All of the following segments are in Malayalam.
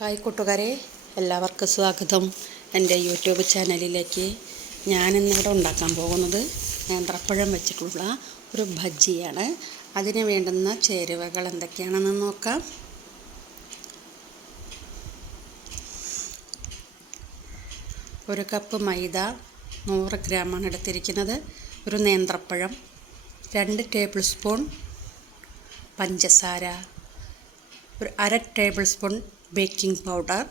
ഹായ് കൂട്ടുകാരെ, എല്ലാവർക്കും സ്വാഗതം എൻ്റെ യൂട്യൂബ് ചാനലിലേക്ക്. ഞാനിന്നിവിടെ ഉണ്ടാക്കാൻ പോകുന്നത് നേന്ത്രപ്പഴം വെച്ചിട്ടുള്ള ഒരു ഭജിയാണ്. അതിന് വേണ്ടുന്ന ചേരുവകൾ എന്തൊക്കെയാണെന്ന് നോക്കാം. ഒരു കപ്പ് മൈദ 100 ഗ്രാമാണ് എടുത്തിരിക്കുന്നത്. ഒരു നേന്ത്രപ്പഴം, 2 ടേബിൾ സ്പൂൺ പഞ്ചസാര, ഒരു 1/2 ടേബിൾ സ്പൂൺ ബേക്കിംഗ് പൗഡർ,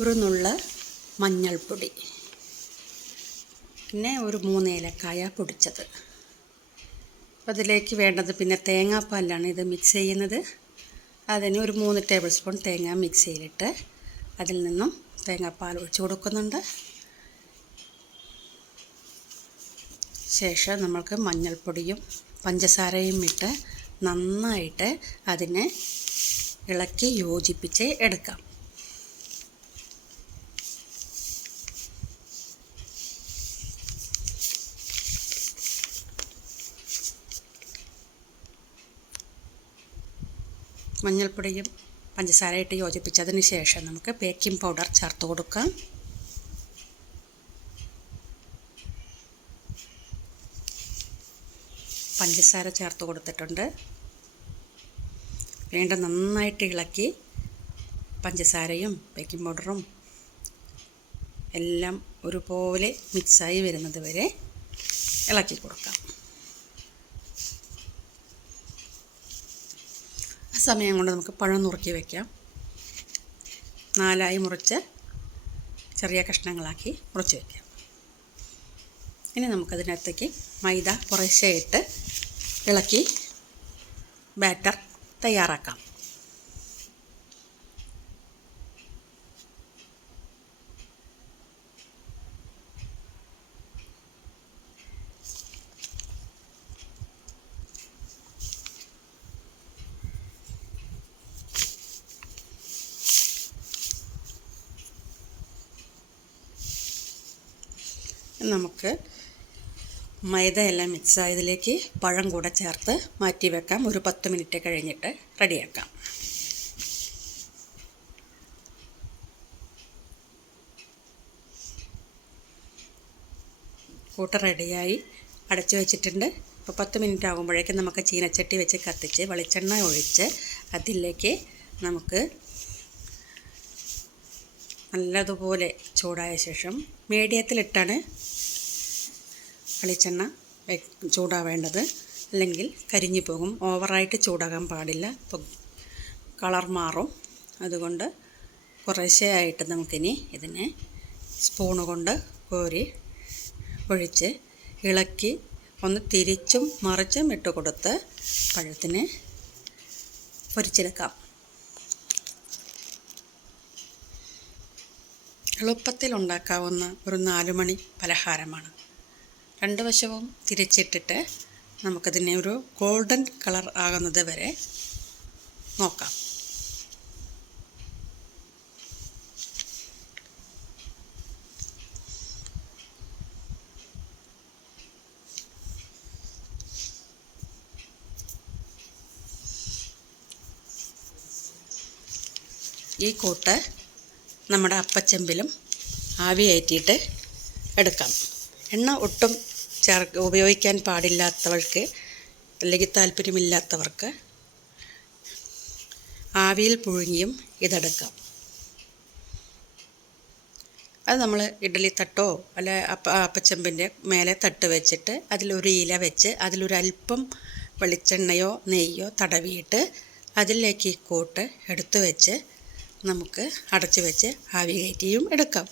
ഒരു നുള്ള മഞ്ഞൾപ്പൊടി, പിന്നെ ഒരു 3 ഏലക്കായ പൊടിച്ചത്. അതിലേക്ക് വേണ്ടത് പിന്നെ തേങ്ങാപ്പാലാണ് ഇത് മിക്സ് ചെയ്യുന്നത്. അതിന് ഒരു 3 ടേബിൾ സ്പൂൺ തേങ്ങ മിക്സിയിലിട്ട് അതിൽ നിന്നും തേങ്ങാപ്പാൽ ഒഴിച്ചു കൊടുക്കുന്നുണ്ട്. ശേഷം നമ്മൾക്ക് മഞ്ഞൾപ്പൊടിയും പഞ്ചസാരയും ഇട്ട് നന്നായിട്ട് അതിനെ ഇളക്കി യോജിപ്പിച്ച് എടുക്കാം. മഞ്ഞൾപ്പൊടിയും പഞ്ചസാരയിട്ട് യോജിപ്പിച്ചതിന് ശേഷം നമുക്ക് ബേക്കിംഗ് പൗഡർ ചേർത്ത് കൊടുക്കാം. പഞ്ചസാര ചേർത്ത് കൊടുത്തിട്ടുണ്ട്. വീണ്ടും നന്നായിട്ട് ഇളക്കി പഞ്ചസാരയും ബേക്കിംഗ് പൗഡറും എല്ലാം ഒരുപോലെ മിക്സായി വരുന്നത് വരെ ഇളക്കി കൊടുക്കാം. ആ സമയം കൊണ്ട് നമുക്ക് പഴം നുറുക്കി വയ്ക്കാം. 4 മുറിച്ച് ചെറിയ കഷ്ണങ്ങളാക്കി മുറിച്ച് വയ്ക്കാം. ഇനി നമുക്കതിനകത്തേക്ക് മൈദ കുറേശ്ശെ ഇട്ട് ഇളക്കി ബാറ്റർ തയ്യാറാക്കാം. നമുക്ക് മൈദ എല്ലാം മിക്സ് ആയതിലേക്ക് പഴം കൂടെ ചേർത്ത് മാറ്റി വെക്കാം. ഒരു 10 മിനിറ്റ് കഴിഞ്ഞിട്ട് റെഡിയാക്കാം. കൂട്ട് റെഡിയായി അടച്ചു വെച്ചിട്ടുണ്ട്. ഇപ്പോൾ 10 മിനിറ്റ് ആകുമ്പോഴേക്കും നമുക്ക് ചീനച്ചട്ടി വെച്ച് കത്തിച്ച് വെളിച്ചെണ്ണ ഒഴിച്ച് അതിലേക്ക് നമുക്ക് നല്ലതുപോലെ ചൂടായ ശേഷം മീഡിയത്തിലിട്ടാണ് വെളിച്ചെണ്ണ ചൂടാവേണ്ടത്, അല്ലെങ്കിൽ കരിഞ്ഞു പോകും. ഓവറായിട്ട് ചൂടാകാൻ പാടില്ല, കളർ മാറും. അതുകൊണ്ട് കുറേശ്ശെയായിട്ട് നമുക്കിനി ഇതിനെ സ്പൂണ് കൊണ്ട് കോരി ഒഴിച്ച് ഇളക്കി ഒന്ന് തിരിച്ചും മറിച്ചും ഇട്ട് കൊടുത്ത് പഴത്തിനെ പൊരിച്ചെടുക്കാം. എളുപ്പത്തിൽ ഉണ്ടാക്കാവുന്ന ഒരു 4 മണി പലഹാരമാണ്. 2 വശവും തിരിച്ചിട്ടിട്ട് നമുക്കതിനെ ഒരു ഗോൾഡൻ കളർ ആകുന്നത് വരെ നോക്കാം. ഈ കൂട്ട് നമ്മുടെ അപ്പച്ചെമ്പിലും ആവി കയറ്റിയിട്ട് എടുക്കാം. എണ്ണ ഒട്ടും ഉപയോഗിക്കാൻ പാടില്ലാത്തവർക്ക്, അല്ലെങ്കിൽ താല്പര്യമില്ലാത്തവർക്ക് ആവിയിൽ പുഴുങ്ങിയും ഇതെടുക്കാം. അത് നമ്മൾ ഇഡ്ഡലി തട്ടോ അല്ലെ അപ്പച്ചെമ്പിൻ്റെ മേലെ തട്ട് വെച്ചിട്ട് അതിലൊരു ഇല വെച്ച് അതിലൊരല്പം വെളിച്ചെണ്ണയോ നെയ്യോ തടവിയിട്ട് അതിലേക്ക് ഈ കൂട്ട് എടുത്തു വെച്ച് നമുക്ക് അടച്ചു വെച്ച് ആവി കയറ്റിയും എടുക്കാം.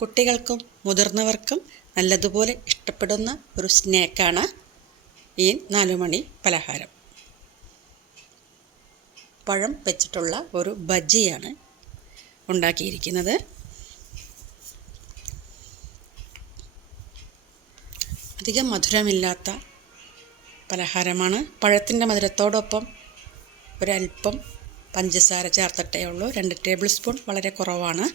കുട്ടികൾക്കും മുതിർന്നവർക്കും നല്ലതുപോലെ ഇഷ്ടപ്പെടുന്ന ഒരു സ്നാക്കാണ് ഈ 4 മണി പലഹാരം. പഴം വെച്ചിട്ടുള്ള ഒരു ബജിയാണ് ഉണ്ടാക്കിയിരിക്കുന്നത്. അധികം മധുരമില്ലാത്ത പലഹാരമാണ്. പഴത്തിൻ്റെ മധുരത്തോടൊപ്പം ഒരല്പം പഞ്ചസാര ചേർത്തിട്ടേ ഉള്ളൂ. 2 ടേബിൾ സ്പൂൺ വളരെ കുറവാണ്.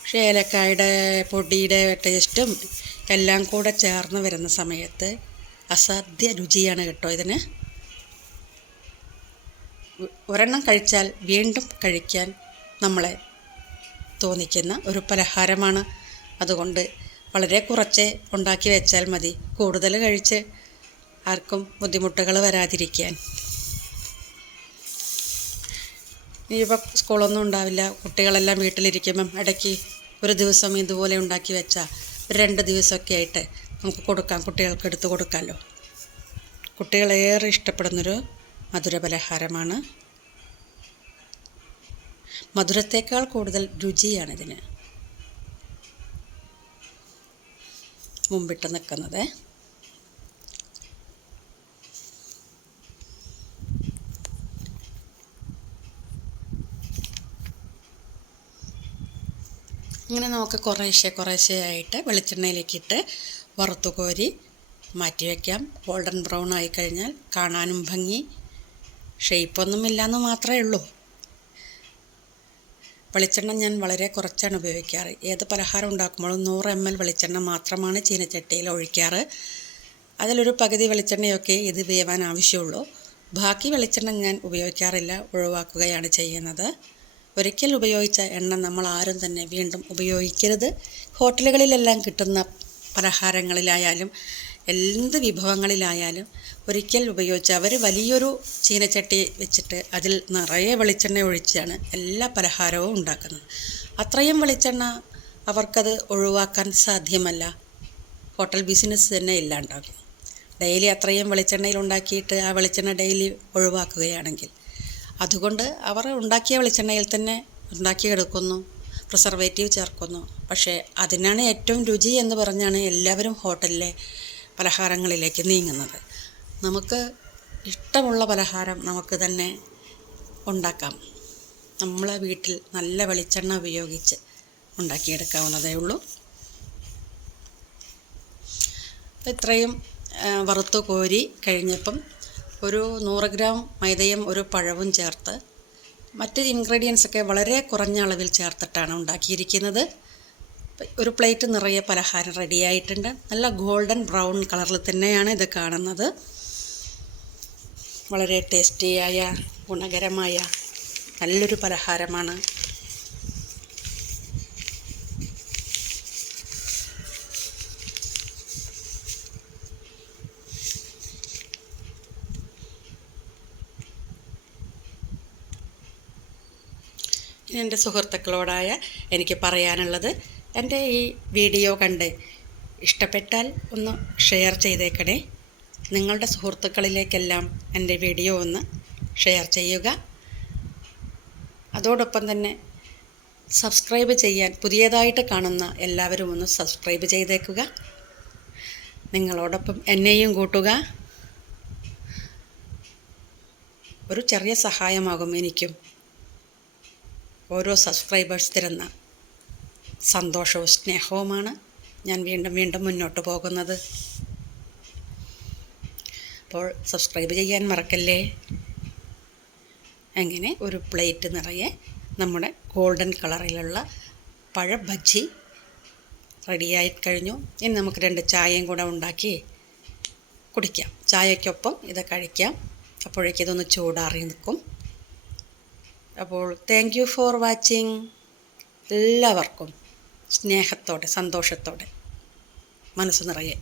പക്ഷേ ഏലക്കായുടെ പൊടിയുടെ ടേസ്റ്റും എല്ലാം കൂടെ ചേർന്ന് വരുന്ന സമയത്ത് അസാധ്യ രുചിയാണ് കേട്ടോ ഇതിന്. ഒരെണ്ണം കഴിച്ചാൽ വീണ്ടും കഴിക്കാൻ നമ്മളെ തോന്നിക്കുന്ന ഒരു പലഹാരമാണ്. അതുകൊണ്ട് വളരെ കുറച്ച് ഉണ്ടാക്കി വെച്ചാൽ മതി, കൂടുതൽ കഴിച്ച് ആർക്കും ബുദ്ധിമുട്ടുകൾ വരാതിരിക്കാൻ. ഇനിയിപ്പോൾ സ്കൂളൊന്നും ഉണ്ടാവില്ല, കുട്ടികളെല്ലാം വീട്ടിലിരിക്കുമ്പം ഇടയ്ക്ക് ഒരു ദിവസം ഇതുപോലെ ഉണ്ടാക്കി വെച്ചാൽ 2 ദിവസമൊക്കെ ആയിട്ട് നമുക്ക് കൊടുക്കാം, കുട്ടികൾക്ക് എടുത്ത് കൊടുക്കാമല്ലോ. കുട്ടികളേറെ ഇഷ്ടപ്പെടുന്നൊരു മധുരപലഹാരമാണ്. മധുരത്തേക്കാൾ കൂടുതൽ രുചിയാണിതിന് മുമ്പിട്ട് നിൽക്കുന്നത്. ഇങ്ങനെ നമുക്ക് കുറേശ്ശെ ആയിട്ട് വെളിച്ചെണ്ണയിലേക്കിട്ട് വറുത്തു കോരി മാറ്റി വയ്ക്കാം. ഗോൾഡൻ ബ്രൗൺ ആയിക്കഴിഞ്ഞാൽ കാണാനും ഭംഗി, ഷെയ്പ്പൊന്നുമില്ലയെന്ന് മാത്രമേ ഉള്ളൂ. വെളിച്ചെണ്ണ ഞാൻ വളരെ കുറച്ചാണ് ഉപയോഗിക്കാറ്. ഏത് പലഹാരം ഉണ്ടാക്കുമ്പോഴും 100 ml വെളിച്ചെണ്ണ മാത്രമാണ് ചീനച്ചട്ടിയിൽ ഒഴിക്കാറ്. അതിലൊരു പകുതി വെളിച്ചെണ്ണയൊക്കെ ഇത് വേവാൻ ആവശ്യമുള്ളൂ. ബാക്കി വെളിച്ചെണ്ണ ഞാൻ ഉപയോഗിക്കാറില്ല, ഒഴിവാക്കുകയാണ് ചെയ്യുന്നത്. ഒരിക്കൽ ഉപയോഗിച്ച എണ്ണ നമ്മൾ ആരും തന്നെ വീണ്ടും ഉപയോഗിക്കരുത്. ഹോട്ടലുകളിലെല്ലാം കിട്ടുന്ന പലഹാരങ്ങളിലായാലും എന്ത് വിഭവങ്ങളിലായാലും ഒരിക്കൽ ഉപയോഗിച്ച് അവർ വലിയൊരു ചീനച്ചട്ടി വെച്ചിട്ട് അതിൽ നിറയെ വെളിച്ചെണ്ണ ഒഴിച്ചാണ് എല്ലാ പലഹാരവും ഉണ്ടാക്കുന്നത്. അത്രയും വെളിച്ചെണ്ണ അവർക്കത് ഒഴിവാക്കാൻ സാധ്യമല്ല. ഹോട്ടൽ ബിസിനസ് തന്നെ ഇല്ലാണ്ടാകും. ഡെയിലി അത്രയും വെളിച്ചെണ്ണയിൽ ഉണ്ടാക്കിയിട്ട് ആ വെളിച്ചെണ്ണ ഡെയിലി ഒഴിവാക്കുകയാണെങ്കിൽ, അതുകൊണ്ട് അവർ ഉണ്ടാക്കിയ വെളിച്ചെണ്ണയിൽ തന്നെ ഉണ്ടാക്കിയെടുക്കുന്നു, പ്രിസർവേറ്റീവ് ചേർക്കുന്നു. പക്ഷേ അതിനാണ് ഏറ്റവും രുചി എന്ന് പറഞ്ഞാണ് എല്ലാവരും ഹോട്ടലിലെ പലഹാരങ്ങളിലേക്ക് നീങ്ങുന്നത്. നമുക്ക് ഇഷ്ടമുള്ള പലഹാരം നമുക്ക് തന്നെ ഉണ്ടാക്കാം. നമ്മളെ വീട്ടിൽ നല്ല വെളിച്ചെണ്ണ ഉപയോഗിച്ച് ഉണ്ടാക്കിയെടുക്കാവുന്നതേ ഉള്ളൂ. ഇത്രയും വറുത്ത് കോരി കഴിഞ്ഞപ്പം ഒരു 100 ഗ്രാം മൈദയും ഒരു പഴവും ചേർത്ത് മറ്റ് ഇൻഗ്രീഡിയൻസൊക്കെ വളരെ കുറഞ്ഞ അളവിൽ ചേർത്തിട്ടാണ് ഉണ്ടാക്കിയിരിക്കുന്നത്. ഒരു പ്ലേറ്റ് നിറയെ പലഹാരം റെഡിയായിട്ടുണ്ട്. നല്ല ഗോൾഡൻ ബ്രൗൺ കളറിൽ തന്നെയാണ് ഇത് കാണുന്നത്. വളരെ ടേസ്റ്റിയായ ഗുണകരമായ നല്ലൊരു പലഹാരമാണ്. ഇനി എൻ്റെ സുഹൃത്തുക്കളോടായ എനിക്ക് പറയാനുള്ളത്, എൻ്റെ ഈ വീഡിയോ കണ്ട് ഇഷ്ടപ്പെട്ടാൽ ഒന്ന് ഷെയർ ചെയ്തേക്കണേ. നിങ്ങളുടെ സുഹൃത്തുക്കളിലേക്കെല്ലാം എൻ്റെ വീഡിയോ ഒന്ന് ഷെയർ ചെയ്യുക. അതോടൊപ്പം തന്നെ സബ്സ്ക്രൈബ് ചെയ്യാൻ പുതിയതായിട്ട് കാണുന്ന എല്ലാവരും ഒന്ന് സബ്സ്ക്രൈബ് ചെയ്തേക്കുക. നിങ്ങളോടൊപ്പം എന്നെയും കൂട്ടുക. ഒരു ചെറിയ സഹായമാകും എനിക്കും. ഓരോ സബ്സ്ക്രൈബേഴ്സ് തരുന്ന സന്തോഷവും സ്നേഹവുമാണ് ഞാൻ വീണ്ടും മുന്നോട്ട് പോകുന്നത്. അപ്പോൾ സബ്സ്ക്രൈബ് ചെയ്യാൻ മറക്കല്ലേ. അങ്ങനെ ഒരു പ്ലേറ്റ് നിറയെ നമ്മുടെ ഗോൾഡൻ കളറിലുള്ള പഴ ബജ്ജി റെഡിയായി കഴിഞ്ഞു. ഇനി നമുക്ക് 2 ചായയും കൂടെ ഉണ്ടാക്കി കുടിക്കാം. ചായയ്ക്കൊപ്പം ഇത് കഴിക്കാം. അപ്പോഴേക്കും ഇതൊന്ന് ചൂടാറി നിൽക്കും. അപ്പോൾ താങ്ക് യു ഫോർ വാച്ചിങ്. എല്ലാവർക്കും സ്നേഹത്തോടെ സന്തോഷത്തോടെ മനസ്സ് നിറയെ